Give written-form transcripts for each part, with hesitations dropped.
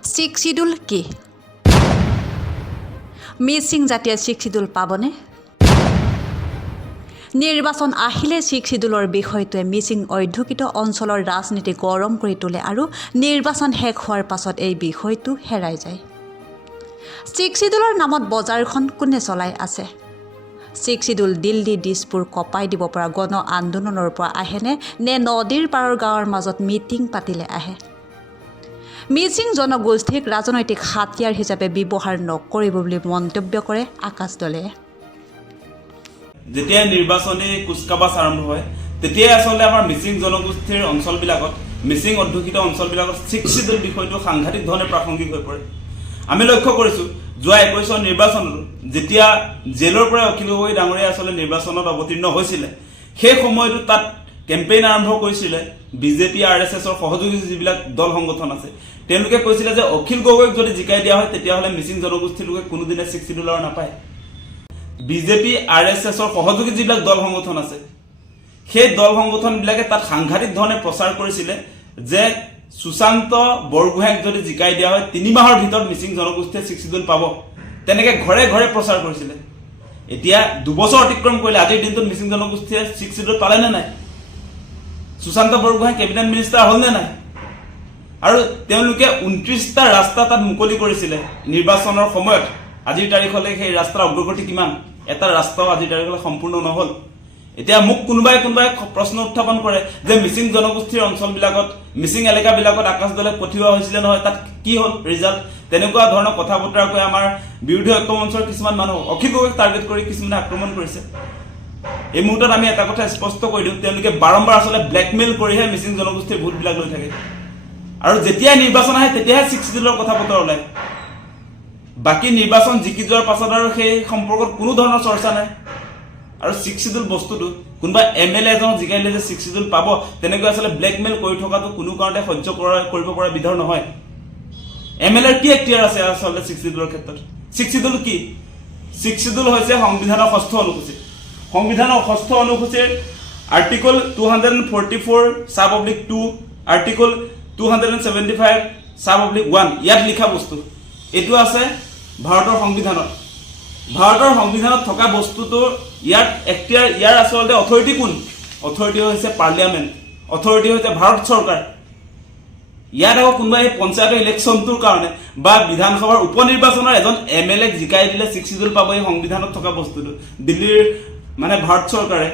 6 schedule কি? মিচিং জাতীয় 6 schedule পাবনে? নিৰ্বাচন আহিলে 6 শিডিউলৰ বিষয়টোৱে মিচিং অধ্যুষিত অঞ্চলৰ ৰাজনীতি গৰম কৰি তোলে আৰু নিৰ্বাচন শেষ হোৱাৰ পাছত এই বিষয়টো হেৰাই যায়। 6 শিডিউলৰ নামত বজাৰখন কোনে চলাই আছে? 6 শিডিউল দিল্লী দিছপুৰ কপাই দিব পৰা গণ আন্দোলনৰ পৰা আহেনে নে নদীৰ পাৰৰ গাঁৱৰ মাজত মিটিং পাতিলে আহে? মিচিং জনগোষ্ঠীক ৰাজনৈতিক হাতিয়াৰ হিচাপে ব্যৱহাৰ নকৰিব বুলি মন্তব্য কৰে আকাশ দলে। যেতিয়া নিৰ্বাচনী কুচকাবাজ আৰম্ভ হয় তেতিয়াই আসলে আমাৰ মিচিং জনগোষ্ঠীৰ অঞ্চলবিলাকত মিচিং অধ্যুষিত অঞ্চলবিলাকত 6 শিডিউল বিষয়টো সাংঘাতিক ধৰণে প্ৰাসংগিক হৈ পৰে। আমি লক্ষ্য কৰিছোঁ যোৱা 21 চনৰ নিৰ্বাচনত যেতিয়া জেলৰ পৰা অখিল গগৈ ডাঙৰীয়া আসলে নিৰ্বাচনত অৱতীৰ্ণ হৈছিলে সেই সময়তো তাত কেম্পেইন আৰম্ভ কৰিছিলে বিজেপি আৰএছএছৰ সহযোগী যিবিলাক দল সংগঠন আছে তেওঁলোকে কৈছিলে যে অখিল গগৈক যদি জিকাই দিয়া হয় তেতিয়াহ'লে মিচিং জনগোষ্ঠীৰ লোকে কোনোদিনে 6 শিডিউলৰ নাপায়। বিজেপি আৰএছএছৰ সহযোগী যিবিলাক দল সংগঠন আছে সেই দল সংগঠনবিলাকে তাত সাংঘাতিক ধৰণে প্ৰচাৰ কৰিছিলে যে সুশান্ত বৰগোহাঁইক যদি জিকাই দিয়া হয় 3 মাহৰ ভিতৰত মিচিং জনগোষ্ঠীয়ে 6 শিডিউল পাব তেনেকৈ ঘৰে ঘৰে প্ৰচাৰ কৰিছিলে। এতিয়া 2 বছৰ অতিক্ৰম কৰিলে আজিৰ দিনটোত মিচিং জনগোষ্ঠীয়ে 6 শিডিউল পালেনে নাই? সুশান্ত বৰগোহাঁই কেবিনেট মিনিষ্টাৰ হ'লনে নাই? আৰু তেওঁলোকে 29টা ৰাস্তা তাত মুকলি কৰিছিলে নিৰ্বাচনৰ সময়ত। আজিৰ তাৰিখলৈ সেই ৰাস্তাৰ অগ্ৰগতি কিমান? এটা ৰাস্তাও আজিৰ তাৰিখলৈ সম্পূৰ্ণ নহ'ল। এতিয়া মোক কোনোবাই প্ৰশ্ন উত্থাপন কৰে যে মিচিং জনগোষ্ঠীৰ অঞ্চলবিলাকত মিচিং এলেকাবিলাকত আকাশ দলে পঠিওৱা হৈছিলে নহয়, তাত কি হ'ল ৰিজাল্ট? তেনেকুৱা ধৰণৰ কথা বতৰা কৈ আমাৰ বিৰোধী ঐক্য মঞ্চৰ কিছুমান মানুহ অখিল গগৈক টাৰ্গেট কৰি কিছুমানে আক্ৰমণ কৰিছে। এই মুহূৰ্তত আমি এটা কথা স্পষ্ট কৰি দিওঁ, তেওঁলোকে বাৰম্বাৰ আসলে ব্লেকমেইল কৰিহে মিচিং জনগোষ্ঠীৰ ভোটবিলাক লৈ থাকে আৰু যেতিয়াই নিৰ্বাচন আহে তেতিয়াহে 6 শিডিউলৰ কথা বতৰা ওলায়। বাকী নিৰ্বাচন জিকি যোৱাৰ পাছত আৰু সেই সম্পৰ্কত কোনো ধৰণৰ চৰ্চা নাই। আৰু 6 শিডিউল বস্তুটো কোনোবা MLA এজনক জিকাইলে যে 6 শিডিউল পাব তেনেকৈ আসলে ব্লেকমেইল কৰি থকাটো কোনো কাৰণতে সহ্য কৰিব পৰা বিধৰ নহয়। MLAৰ কি এক্টিয়াৰ আছে আসলে 6 শিডিউলৰ ক্ষেত্ৰত? 6 শিডিউল কি? 6 শিডিউল হৈছে সংবিধানৰ 6ষ্ঠ অনুসূচী। সংবিধানৰ 6ষ্ঠ অনুসূচীৰ আৰ্টিকল 244(2) আৰ্টিকল 275(1) ইয়াত লিখা বস্তু এইটো আছে ভাৰতৰ সংবিধানত। ভাৰতৰ সংবিধানত থকা বস্তুটো ইয়াত এক্টিয়াৰ ইয়াৰ আসলতে অথৰিটি কোন? অথৰিটি হৈছে পাৰ্লিয়ামেণ্ট, অথৰিটি হৈছে ভাৰত চৰকাৰ। ইয়াত আকৌ কোনোবাই পঞ্চায়তৰ ইলেকশ্যনটোৰ কাৰণে বা বিধানসভাৰ উপ নিৰ্বাচনৰ এজন MLAক জিকাই দিলে 6 শিডিউল পাব। এই সংবিধানত থকা বস্তুটো দিল্লীৰ ভাৰত চৰকাৰে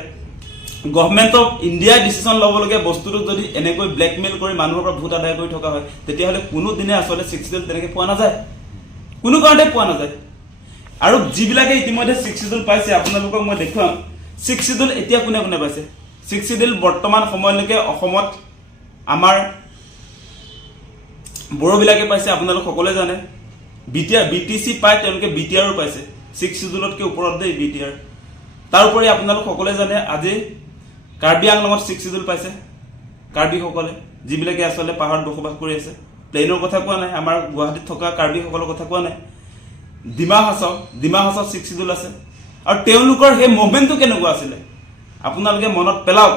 গভৰ্ণমেণ্ট অফ ইণ্ডিয়াই ডিচিশ্যন ল'বলগীয়া বস্তুটোক যদি এনেকৈ ব্লেকমেইল কৰি মানুহৰ পৰা ভোট আদায় কৰি থকা হয় তেতিয়াহ'লে কোনোদিনে আচলতে 6 শিডিউল তেনেকৈ পোৱা নাযায়, কোনো কাৰণতে পোৱা নাযায়। আৰু যিবিলাকে ইতিমধ্যে 6 শিডিউল পাইছে আপোনালোকক মই দেখুৱাম 6 শিডিউল এতিয়া কোনে কোনে পাইছে। 6 শিডিউল বৰ্তমান সময়লৈকে অসমত আমাৰ বড়োবিলাকে পাইছে, আপোনালোক সকলোৱে জানে। BTC পায়, তেওঁলোকে BTRও পাইছে। 6 শিডিউলতকৈ ওপৰত দেই BTR। তাৰোপৰি আপোনালোক সকলোৱে জানে আজি কাৰ্বি আংলঙত 6 শিডিউল পাইছে কাৰ্বিসকলে, যিবিলাকে আচলতে পাহাৰত বসবাস কৰি আছে। প্লেইনৰ কথা কোৱা নাই, আমাৰ গুৱাহাটীত থকা কাৰ্বিসকলৰ কথা কোৱা নাই। ডিমা হাছাও 6 শিডিউল আছে। আৰু তেওঁলোকৰ সেই মুভমেণ্টটো কেনেকুৱা আছিলে আপোনালোকে মনত পেলাওক,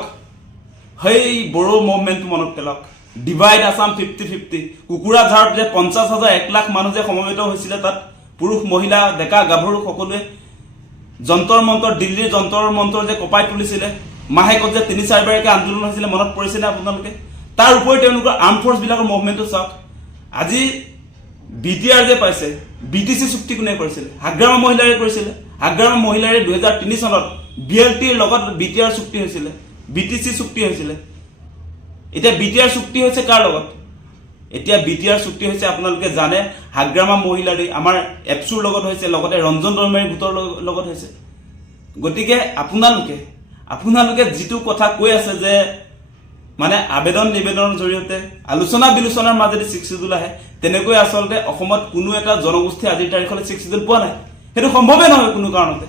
সেই বড়ো মুভমেণ্টটো মনত পেলাওক। ডিভাইড আছাম 50-50, কুকুৰাঝাৰত যে 50,000 1 লাখ মানুহ যে সমবেত হৈছিলে, তাত পুৰুষ মহিলা ডেকা গাভৰু সকলোৱে যন্তৰ মন্তৰ, দিল্লীৰ যন্তৰ মন্তৰ যে কপাই তুলিছিলে, মাহেকত যে 3-4 বাৰকৈ আন্দোলন হৈছিলে, মনত পৰিছেনে আপোনালোকে? তাৰ উপৰি তেওঁলোকৰ আৰ্ম ফ'ৰ্চবিলাকৰ মুভমেণ্টটো চাওক। আজি BTR যে পাইছে, BTC চুক্তি কোনে কৰিছিলে? হাগ্ৰামা মহিলাৰে কৰিছিলে। হাগ্ৰামা মহিলাৰে 2003 চনত BLTৰ লগত BTR চুক্তি হৈছিলে, BTC চুক্তি হৈছিলে। এতিয়া BTR চুক্তি হৈছে কাৰ লগত? এতিয়া BTR চুক্তি হৈছে আপোনালোকে জানে হাগ্ৰামা মহিলাৰে আমাৰ এপছুৰ লগত হৈছে, লগতে ৰঞ্জন দৈমাৰী গোটৰ লগত হৈছে। গতিকে আপোনালোকে যিটো কথা কৈ আছে যে আবেদন নিবেদনৰ জৰিয়তে আলোচনা বিলোচনাৰ মাজেদি 6 শিডিউল আহে, তেনেকৈ আচলতে অসমত কোনো এটা জনগোষ্ঠী আজিৰ তাৰিখলৈ 6 শিডিউল পোৱা নাই। সেইটো সম্ভৱেই নহয় কোনো কাৰণতে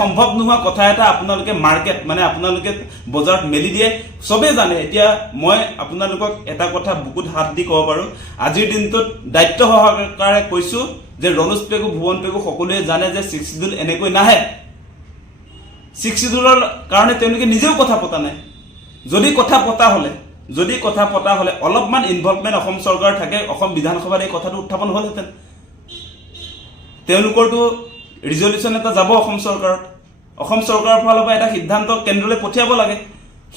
সম্ভৱ নোহোৱা কথা এটা আপোনালোকে মাৰ্কেট আপোনালোকে বজাৰত মেলি দিয়ে, চবেই জানে। এতিয়া মই আপোনালোকক এটা কথা বুকুত হাত দি ক'ব পাৰোঁ, আজিৰ দিনটোত দায়িত্ব সহকাৰে কৈছোঁ যে ৰণোজ পেগু, ভুৱন পেগু সকলোৱে জানে যে 6 শিডিউল এনেকৈ নাহে। 6 শিডিউলৰ কাৰণে তেওঁলোকে নিজেও কথা পতা নাই। যদি কথা পতা হ'লে যদি কথা পতা হলে অলপমান ইনভলভমেন্ট অসম চৰকাৰ থাকে অসম বিধানসভাত এই কথাটো উত্থাপন হ'লহেঁতেন তেওঁলোকৰটো ৰিজলিউচন এটা যাব অসম চৰকাৰত অসম চৰকাৰৰ ফালৰ পৰা এটা সিদ্ধান্ত কেন্দ্ৰলৈ পঠিয়াব লাগে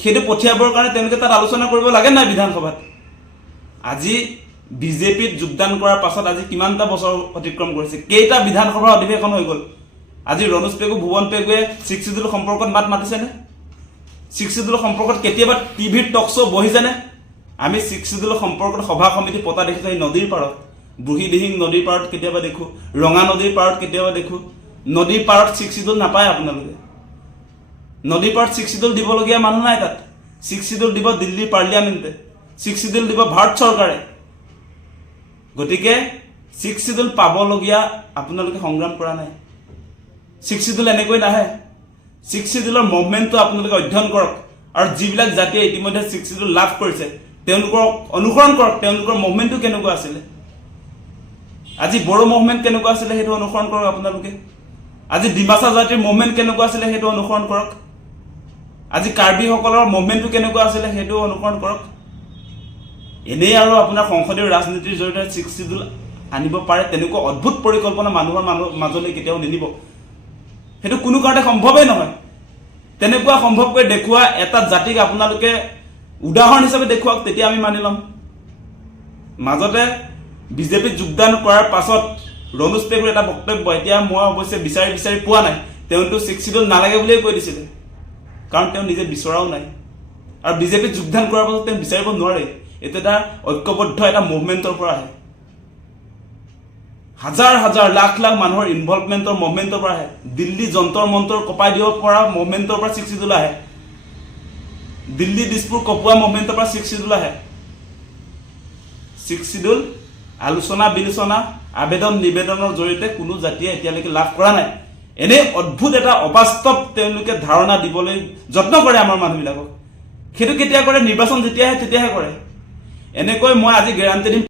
সেইটো পঠিয়াবৰ কাৰণে তেওঁলোকে তাত আলোচনা কৰিব লাগে নাই বিধানসভাত আজি বিজেপিত যোগদান কৰাৰ পাছত আজি কিমানটা বছৰ অতিক্ৰম কৰিছে কেইটা বিধানসভাৰ অধিৱেশন হৈ গ'ল আজি ৰণোজ পেগু ভুৱন পেগুৱে 6 শিডিউল সম্পৰ্কত মাত মাতিছেনে 6 শিডিউল সম্পৰ্কত কেতিয়াবা টিভিৰ টক শ্ব' বহিছেনে আমি 6 শিডিউল সম্পৰ্কত সভা সমিতি পতা দেখিছোঁ এই নদীৰ পাৰত বুঢ়ীদিহিং নদীৰ পাৰত কেতিয়াবা দেখোঁ ৰঙা নদীৰ পাৰত কেতিয়াবা দেখোঁ নদীৰ পাৰত 6 শিডিউল নাপায় আপোনালোকে নদীৰ পাৰত 6 শিডিউল দিবলগীয়া মানুহ নাই তাত 6 শিডিউল দিব দিল্লী পাৰ্লিয়ামেণ্টে 6 শিডিউল দিব ভাৰত চৰকাৰে গতিকে 6 শিডিউল পাবলগীয়া আপোনালোকে সংগ্ৰাম কৰা নাই 6 শিডিউল এনেকৈ নাহে 6 শিডিউলৰ মুভমেণ্টটো আপোনালোকে অধ্যয়ন কৰক আৰু যিবিলাক জাতিয়ে ইতিমধ্যে 6 শিডিউল লাভ কৰিছে তেওঁলোকৰ অনুসৰণ কৰক তেওঁলোকৰ মুভমেণ্টটো কেনেকুৱা আছিলে আজি বড়ো মুভমেণ্ট কেনেকুৱা আছিলে সেইটো অনুসৰণ কৰক আপোনালোকে আজি ডিমাচা জাতিৰ মুভমেণ্ট কেনেকুৱা আছিলে সেইটো অনুসৰণ কৰক আজি কাৰ্বিসকলৰ মুভমেণ্টটো কেনেকুৱা আছিলে সেইটো অনুসৰণ কৰক এনেই আৰু আপোনাৰ সংসদীয় ৰাজনীতিৰ জৰিয়তে 6 শিডিউল আনিব পাৰে তেনেকুৱা অদ্ভুত পৰিকল্পনা মানুহৰ মাজলৈ কেতিয়াও নিনিব সেইটো কোনো কাৰণে সম্ভৱেই নহয় তেনেকুৱা সম্ভৱ কৰি দেখুৱা এটা জাতিক আপোনালোকে উদাহৰণ হিচাপে দেখুৱাওক তেতিয়া আমি মানি ল'ম মাজতে বিজেপিত যোগদান কৰাৰ পাছত ৰণোজ পেগুৰ এটা বক্তব্য এতিয়া মই অৱশ্যে বিচাৰি পোৱা নাই তেওঁতো 6 শিডিউল নালাগে বুলিয়ে কৈ দিছিলে কাৰণ তেওঁ নিজে বিচৰাও নাই আৰু বিজেপিত যোগদান কৰাৰ পাছত তেওঁ বিচাৰিব নোৱাৰে এইটো এটা ঐক্যবদ্ধ এটা মুভমেণ্টৰ পৰা আহে হাজাৰ হাজাৰ লাখ লাখ মানুহৰ ইনভলভমেণ্টৰ মুভমেণ্টৰ পৰা আহে দিল্লী যন্তৰ মন্তৰ কপাই দিব পৰা মুভমেণ্টৰ পৰা 6 শিডিউল আহে দিল্লী দিছপুৰ কপোৱা মুভমেণ্টৰ পৰা 6 শিডিউল আহে 6 শিডিউল আলোচনা বিলোচনা আবেদন নিবেদনৰ জৰিয়তে কোনো জাতিয়ে এতিয়ালৈকে লাভ কৰা নাই এনে অদ্ভুত এটা অবাস্তৱ তেওঁলোকে ধাৰণা দিবলৈ যত্ন কৰে আমাৰ মানুহবিলাকক সেইটো কেতিয়া কৰে নিৰ্বাচন যেতিয়া আহে তেতিয়াহে কৰে এনেকৈ মই আজি গেৰাণ্টি দিম